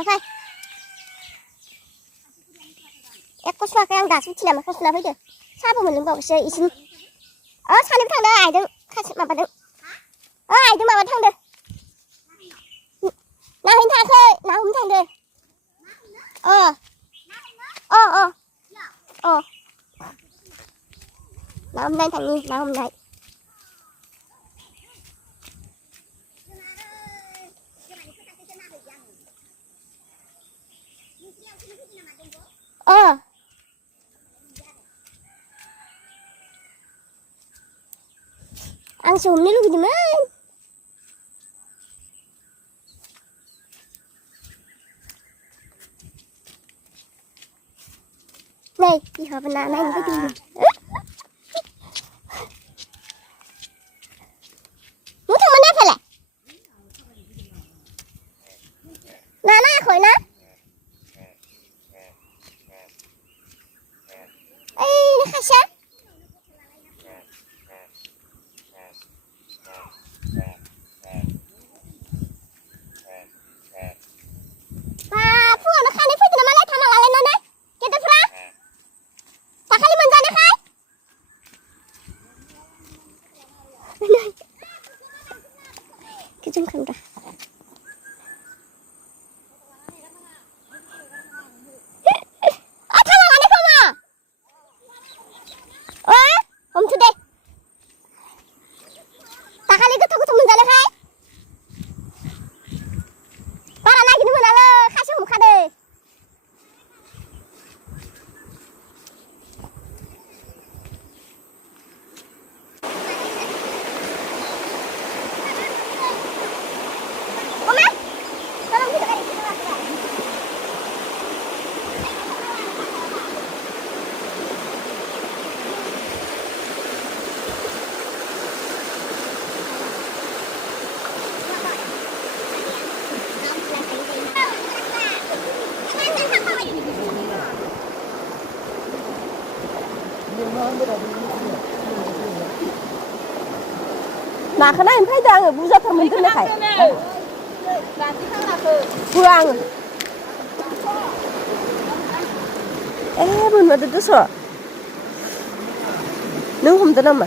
थांना फै एक सुवाखै आं दासो उथिना मोखां सुना फैदो साहाबो मोनलोंबावोसो इसिं सानैबो थांदो आइजों खासे माबादों आइजों माबा थांदो ना हमनो थाङाखै ना हमनो थांदो ना हमनाय थांनि ना हमनाय आंसो हमनो लुगैदोंमोन नै बिहाबो ना नायनो फैदों ना नायाखै ना ओइ खासेया फुङावनो खानै फैदों ना मालाय थामा लालायनानै गेदेरफ्रा दाखालि मोनजानायखाय गोजोन खामदा हमथु दे दाखालि गोथाव गोथाव मोनजानायखाय बारा नागिरनो मोनालै खासे हमखादो नाखौ नायनो फैदों आङो बुरजाथार मोनदोंखाय होआ आङो मोनबोदो दस' नों हमदो नामा